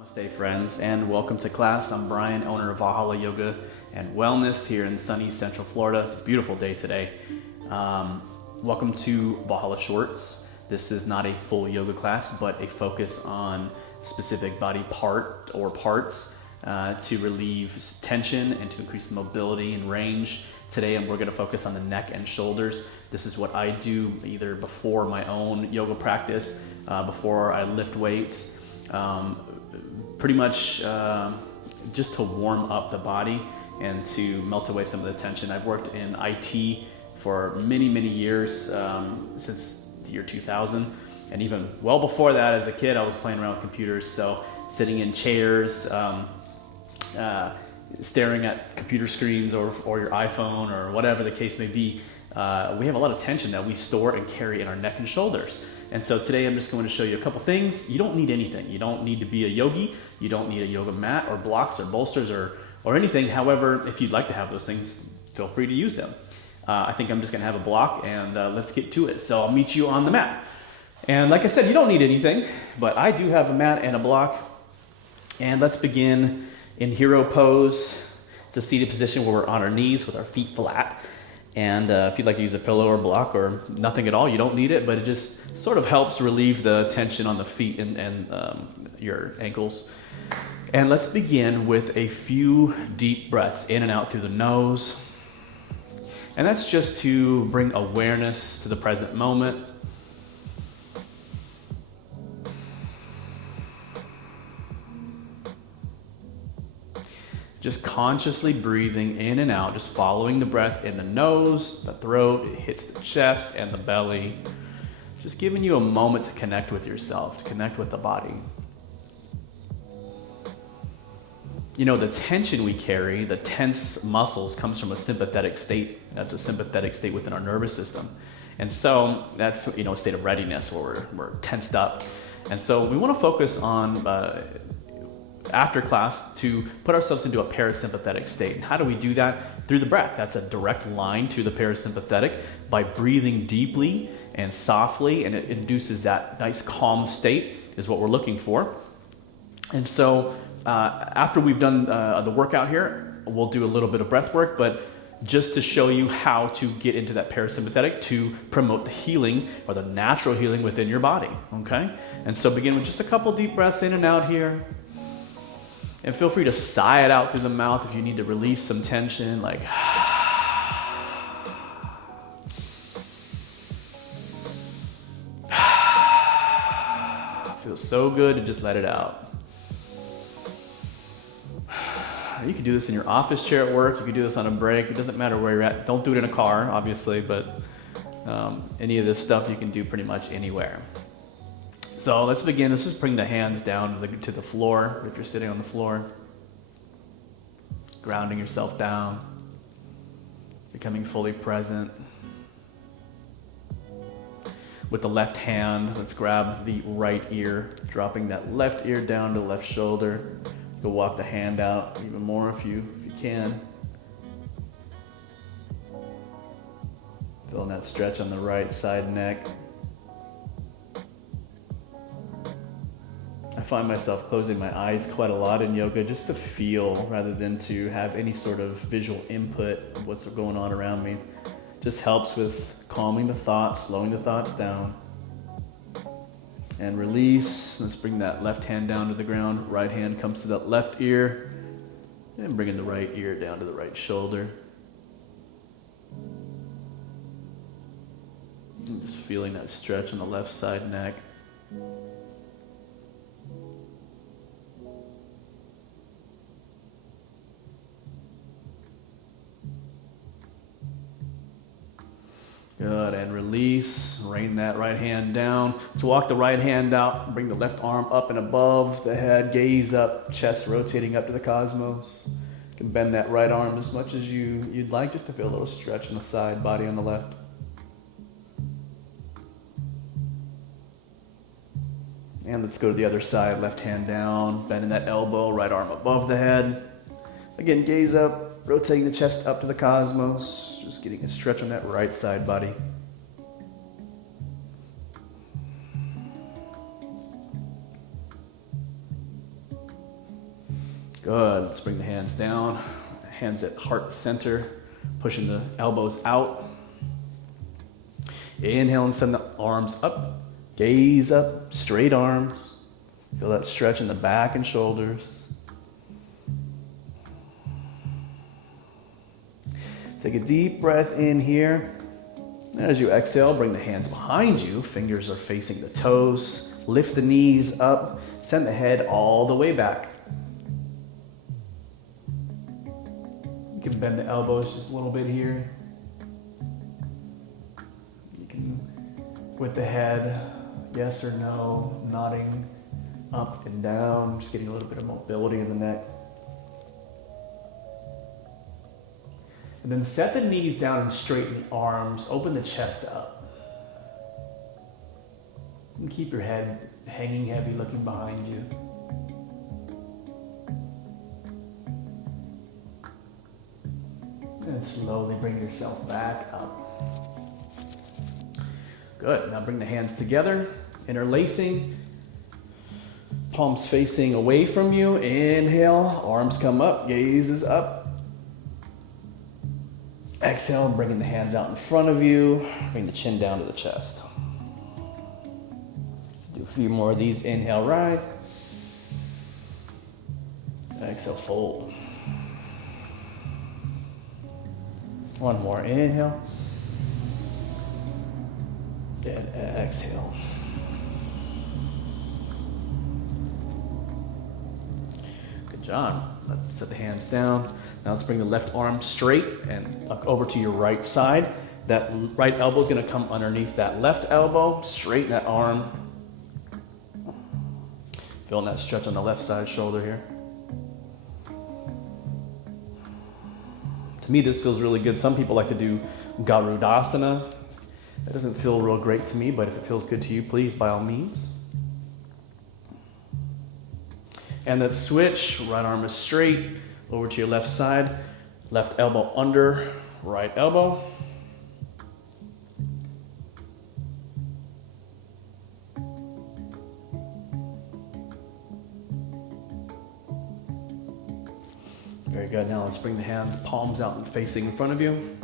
Namaste friends, and welcome to class. I'm Brian, owner of Valhalla Yoga and Wellness here in sunny Central Florida. It's a beautiful day today. Welcome to Valhalla Shorts. This is not a full yoga class, but a focus on specific body part or parts to relieve tension and to increase the mobility and range. Today we're going to focus on the neck and shoulders. This is what I do either before my own yoga practice, before I lift weights, pretty much just to warm up the body and to melt away some of the tension. I've worked in IT for many years, since the year 2000, and even well before that as a kid I was playing around with computers, so sitting in chairs, staring at computer screens or your iPhone or whatever the case may be. We have a lot of tension that we store and carry in our neck and shoulders. And so today I'm just going to show you a couple things. You don't need anything. You don't need to be a yogi. You don't need a yoga mat or blocks or bolsters or anything. However, if you'd like to have those things, feel free to use them. I think I'm just going to have a block and let's get to it. So I'll meet you on the mat. And like I said, you don't need anything, but I do have a mat and a block. And let's begin in hero pose. It's a seated position where we're on our knees with our feet flat. And if you'd like to use a pillow or block or nothing at all, you don't need it, but it just sort of helps relieve the tension on the feet and your ankles. And let's begin with a few deep breaths in and out through the nose. And that's just to bring awareness to the present moment. Just consciously breathing in and out, just following the breath in the nose, the throat, it hits the chest and the belly. Just giving you a moment to connect with yourself, to connect with the body. You know, the tension we carry, the tense muscles, comes from a sympathetic state. That's a sympathetic state within our nervous system. And so that's, you know, a state of readiness where we're tensed up. And so we want to focus on after class to put ourselves into a parasympathetic state. And how do we do that? Through the breath. That's a direct line to the parasympathetic by breathing deeply and softly, and it induces that nice calm state is what we're looking for. And so after we've done the workout here, we'll do a little bit of breath work, but just to show you how to get into that parasympathetic to promote the healing or the natural healing within your body, okay? And so begin with just a couple deep breaths in and out here. And feel free to sigh it out through the mouth if you need to release some tension, like feels so good to just let it out. You can do this in your office chair at work. You can do this on a break. It doesn't matter where you're at. Don't do it in a car, obviously, but any of this stuff you can do pretty much anywhere. So let's begin. Let's just bring the hands down to the floor if you're sitting on the floor. Grounding yourself down. Becoming fully present. With the left hand, let's grab the right ear, dropping that left ear down to the left shoulder. You'll walk the hand out even more if you can. Feeling that stretch on the right side neck. I find myself closing my eyes quite a lot in yoga just to feel rather than to have any sort of visual input of what's going on around me. Just helps with calming the thoughts, slowing the thoughts down. And release. Let's bring that left hand down to the ground. Right hand comes to that left ear. And bringing the right ear down to the right shoulder. And just feeling that stretch on the left side neck. Good, and release, rain that right hand down. Let's walk the right hand out, bring the left arm up and above the head, gaze up, chest rotating up to the cosmos. You can bend that right arm as much as you'd like, just to feel a little stretch on the side, body on the left. And let's go to the other side, left hand down, bending that elbow, right arm above the head. Again, gaze up, rotating the chest up to the cosmos. Just getting a stretch on that right side body. Good. Let's bring the hands down. Hands at heart center, pushing the elbows out. Inhale and send the arms up. Gaze up, straight arms. Feel that stretch in the back and shoulders. Take a deep breath in here. As you exhale, bring the hands behind you. Fingers are facing the toes. Lift the knees up. Send the head all the way back. You can bend the elbows just a little bit here. You can, with the head, yes or no, nodding up and down, just getting a little bit of mobility in the neck. And then set the knees down and straighten the arms, open the chest up. And keep your head hanging heavy, looking behind you. And slowly bring yourself back up. Good. Now bring the hands together, interlacing. Palms facing away from you. Inhale, arms come up, gaze is up. Exhale, bringing the hands out in front of you. Bring the chin down to the chest. Do a few more of these. Inhale, rise. Exhale, fold. One more, inhale. And exhale. Good job. Let's set the hands down. Now let's bring the left arm straight and over to your right side. That right elbow is going to come underneath that left elbow. Straighten that arm. Feeling that stretch on the left side shoulder here. To me, this feels really good. Some people like to do Garudasana. That doesn't feel real great to me, but if it feels good to you, please, by all means. And then switch. Right arm is straight. Over to your left side, left elbow under, right elbow. Very good. Now let's bring the hands, palms out and facing in front of you.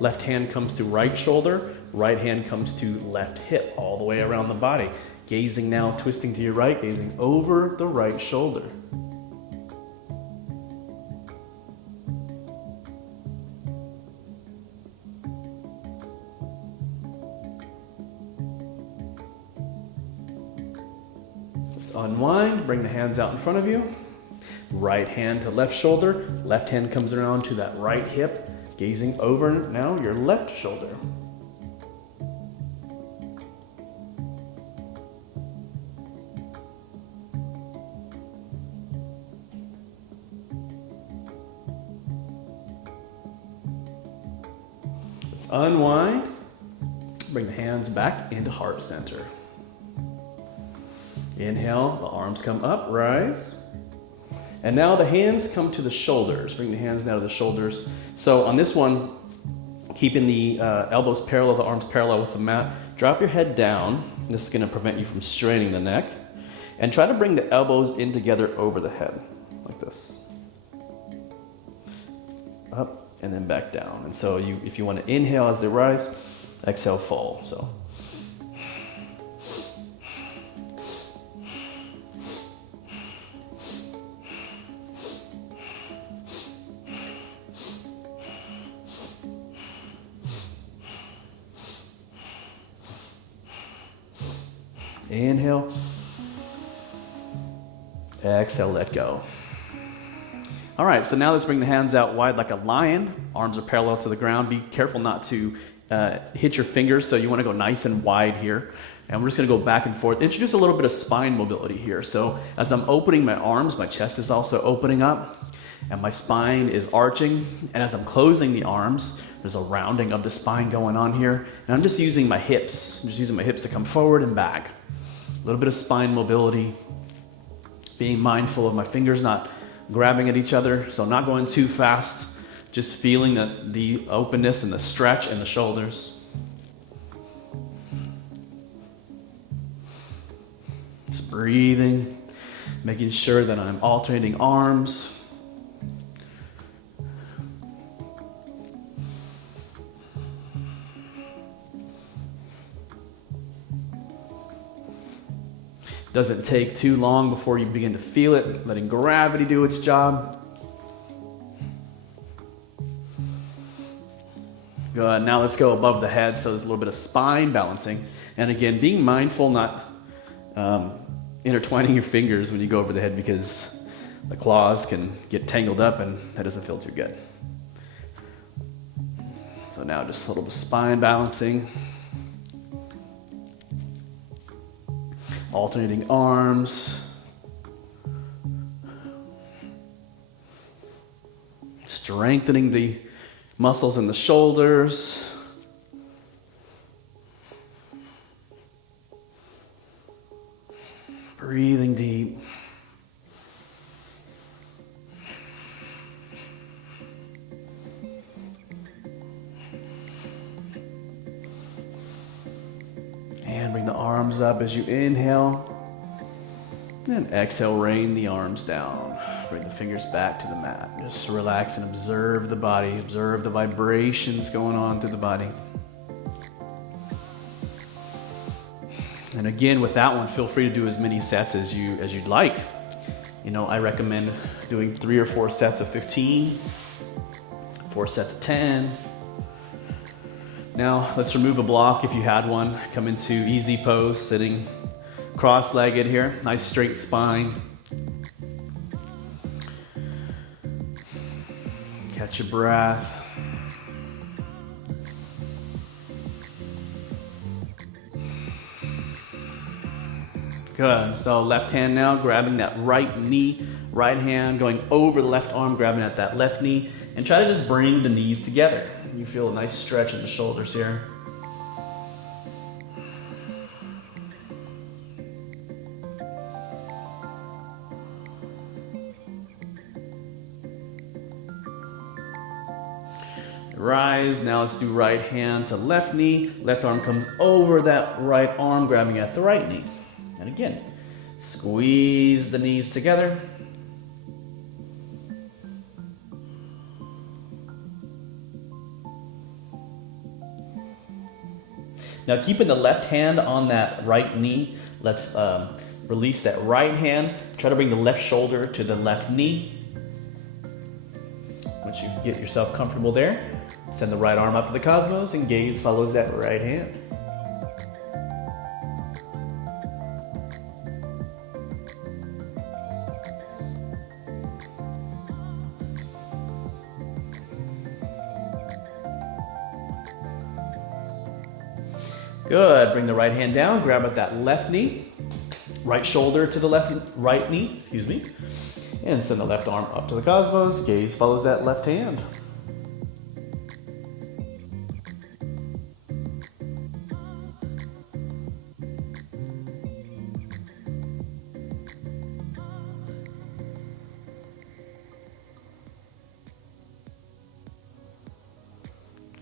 Left hand comes to right shoulder, right hand comes to left hip, all the way around the body. Gazing now, twisting to your right, gazing over the right shoulder. Unwind, bring the hands out in front of you. Right hand to left shoulder. Left hand comes around to that right hip, gazing over now your left shoulder. Let's unwind. Bring the hands back into heart center. Inhale, the arms come up, rise. And now the hands come to the shoulders. Bring the hands now to the shoulders. So on this one, keeping the elbows parallel, the arms parallel with the mat, drop your head down. This is going to prevent you from straining the neck. And try to bring the elbows in together over the head, like this. Up and then back down. And so if you want to inhale as they rise, exhale, fold. So. Inhale. Exhale, let go. All right, so now let's bring the hands out wide like a lion. Arms are parallel to the ground. Be careful not to hit your fingers, so you want to go nice and wide here. And we're just going to go back and forth. Introduce a little bit of spine mobility here. So as I'm opening my arms, my chest is also opening up, and my spine is arching. And as I'm closing the arms, there's a rounding of the spine going on here. And I'm just using my hips. I'm just using my hips to come forward and back. A little bit of spine mobility, being mindful of my fingers not grabbing at each other, so not going too fast, just feeling the openness and the stretch in the shoulders. Just breathing. Making sure that I'm alternating arms. Doesn't take too long before you begin to feel it, letting gravity do its job. Good, now let's go above the head, so there's a little bit of spine balancing. And again, being mindful, not intertwining your fingers when you go over the head, because the claws can get tangled up and that doesn't feel too good. So now just a little bit of spine balancing. Alternating arms. Strengthening the muscles in the shoulders. Breathing deep. And bring the arms up as you inhale. And exhale, rain the arms down. Bring the fingers back to the mat. Just relax and observe the body. Observe the vibrations going on through the body. And again, with that one, feel free to do as many sets as you'd like. You know, I recommend doing 3 or 4 sets of 15, 4 sets of 10. Now, let's remove a block if you had one. Come into easy pose, sitting cross-legged here. Nice straight spine. Catch your breath. Good. So left hand now, grabbing that right knee, right hand going over the left arm, grabbing at that left knee, and try to just bring the knees together. You feel a nice stretch in the shoulders here. Rise. Now let's do right hand to left knee. Left arm comes over that right arm, grabbing at the right knee. And again, squeeze the knees together. Now keeping the left hand on that right knee, let's release that right hand. Try to bring the left shoulder to the left knee. Once you get yourself comfortable there, send the right arm up to the cosmos and gaze follows that right hand. Good. Bring the right hand down, grab at that left knee, right shoulder to the right knee, and send the left arm up to the cosmos. Gaze follows that left hand.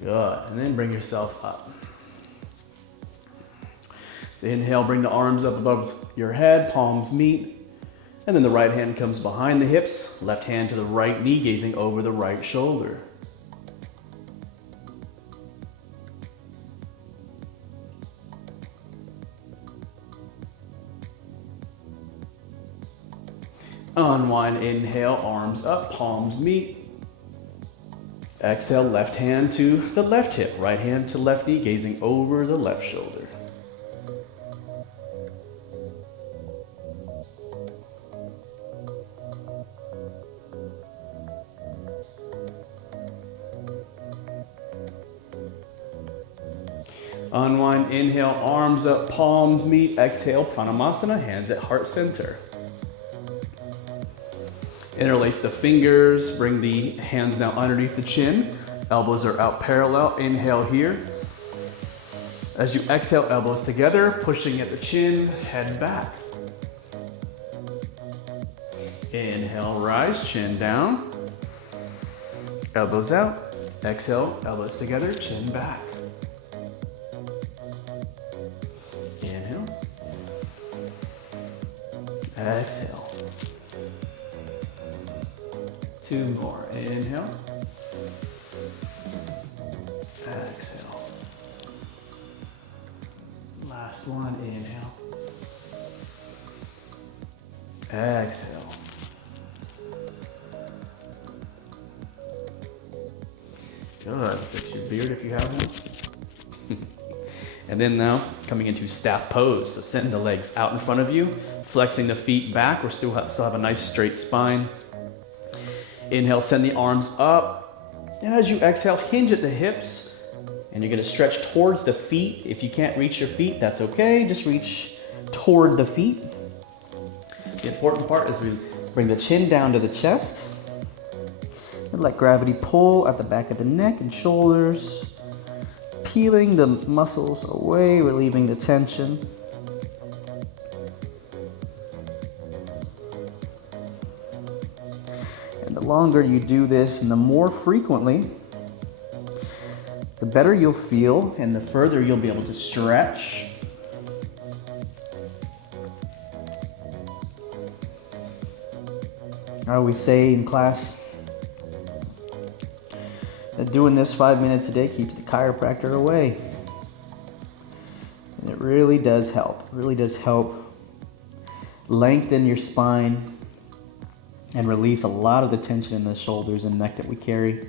Good. And then bring yourself up. So inhale, bring the arms up above your head, palms meet, and then the right hand comes behind the hips, left hand to the right knee, gazing over the right shoulder. Unwind, inhale, arms up, palms meet. Exhale, left hand to the left hip, right hand to left knee, gazing over the left shoulder. Unwind, inhale, arms up, palms meet. Exhale, Pranamasana, hands at heart center. Interlace the fingers, bring the hands now underneath the chin. Elbows are out parallel. Inhale here. As you exhale, elbows together, pushing at the chin, head back. Inhale, rise, chin down. Elbows out. Exhale, elbows together, chin back. Inhale. Exhale. 2 more. Inhale. Exhale. Last one. Inhale. Exhale. Good. Fix your beard if you have one. And then now, coming into staff pose. So sending the legs out in front of you, flexing the feet back. We're still have a nice straight spine. Inhale, send the arms up. And as you exhale, hinge at the hips. And you're gonna stretch towards the feet. If you can't reach your feet, that's okay. Just reach toward the feet. The important part is we bring the chin down to the chest. And let gravity pull at the back of the neck and shoulders, peeling the muscles away, relieving the tension. And the longer you do this and the more frequently, the better you'll feel and the further you'll be able to stretch. I always say in class that doing this 5 minutes a day keeps the chiropractor away. And it really does help. It really does help lengthen your spine and release a lot of the tension in the shoulders and neck that we carry.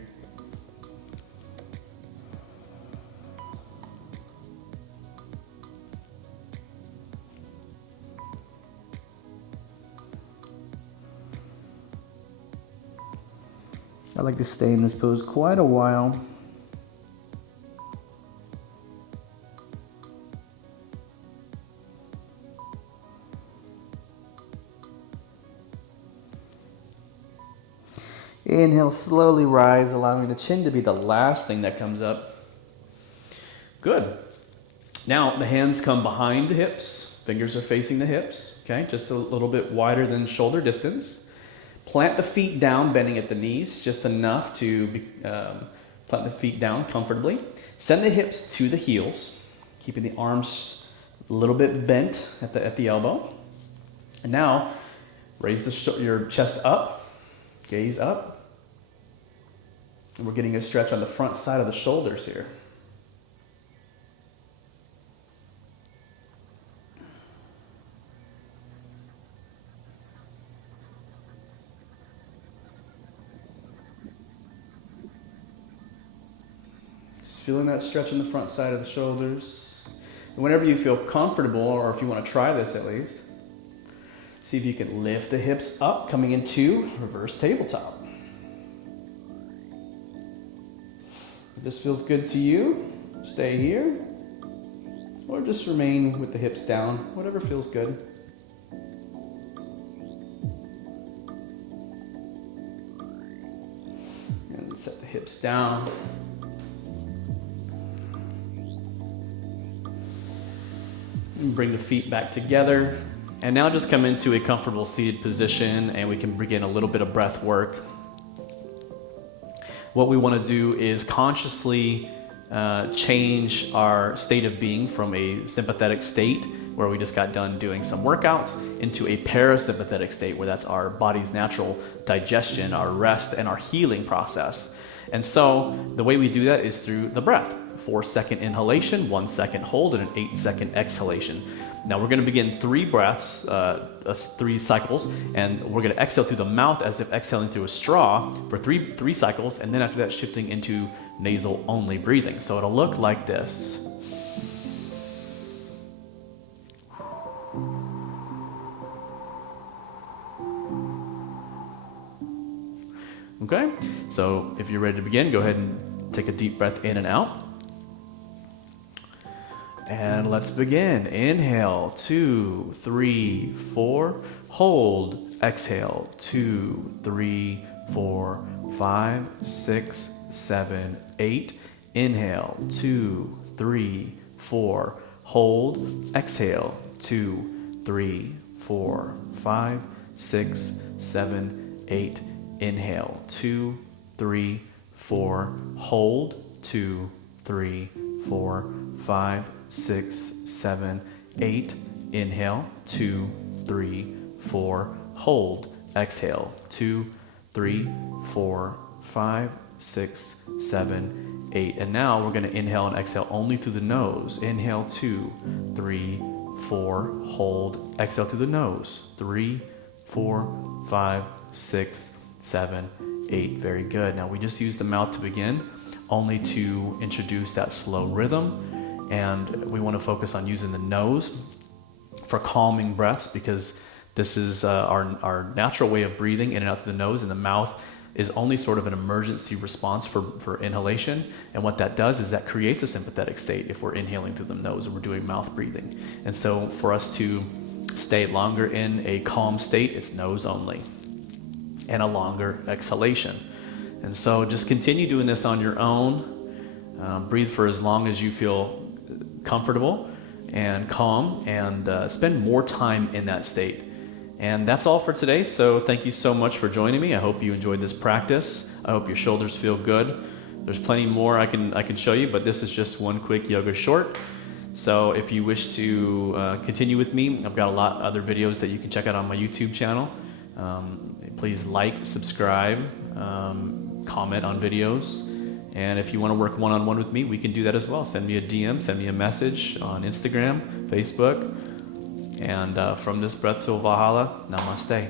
I like to stay in this pose quite a while. Inhale, slowly rise, allowing the chin to be the last thing that comes up. Good. Now the hands come behind the hips. Fingers are facing the hips, okay? Just a little bit wider than shoulder distance. Plant the feet down, bending at the knees, just enough to plant the feet down comfortably. Send the hips to the heels, keeping the arms a little bit bent at the elbow. And now, raise your chest up, gaze up. And we're getting a stretch on the front side of the shoulders here. Feeling that stretch in the front side of the shoulders. And whenever you feel comfortable, or if you want to try this at least, see if you can lift the hips up, coming into reverse tabletop. If this feels good to you, stay here, or just remain with the hips down, whatever feels good. And set the hips down. And bring the feet back together. And now just come into a comfortable seated position and we can begin a little bit of breath work. What we want to do is consciously change our state of being from a sympathetic state where we just got done doing some workouts into a parasympathetic state where that's our body's natural digestion, our rest, and our healing process. And so the way we do that is through the breath. 4-second inhalation, 1 second hold, and an 8-second exhalation. Now we're going to begin 3 breaths, 3 cycles, and we're going to exhale through the mouth as if exhaling through a straw for three cycles, and then after that shifting into nasal only breathing. So it'll look like this. Okay, so if you're ready to begin, go ahead and take a deep breath in and out. And let's begin. Inhale, 2, 3, 4. Hold. Exhale, 2, 3, 4, 5, 6, 7, 8. Inhale, 2, 3, 4. Hold. Exhale, 2, 3, 4, 5, 6, 7, 8. Inhale, 2, 3, 4. Hold. 2, 3, 4, 5, 6, 7, 8. Inhale, 2, 3, 4. Hold. Exhale, 2, 3, 4, 5, 6, 7, 8. And now we're going to inhale and exhale only through the nose. Inhale 2, 3, 4, hold, exhale through the nose. 3, 4, 5, 6, 7, 8. Very good. Now we just use the mouth to begin, only to introduce that slow rhythm. And we want to focus on using the nose for calming breaths, because this is our natural way of breathing in and out through the nose, and the mouth is only sort of an emergency response for inhalation. And what that does is that creates a sympathetic state if we're inhaling through the nose and we're doing mouth breathing. And so for us to stay longer in a calm state, it's nose only, and a longer exhalation. And so just continue doing this on your own. Breathe for as long as you feel comfortable and calm, and spend more time in that state. And that's all for today. So thank you so much for joining me. I hope you enjoyed this practice. I hope your shoulders feel good. There's plenty more I can show you, but this is just one quick yoga short. So if you wish to continue with me, I've got a lot of other videos that you can check out on my YouTube channel. Please like, subscribe, comment on videos. And if you want to work one-on-one with me, we can do that as well. Send me a DM, send me a message on Instagram, Facebook. And from this breath till Valhalla, namaste.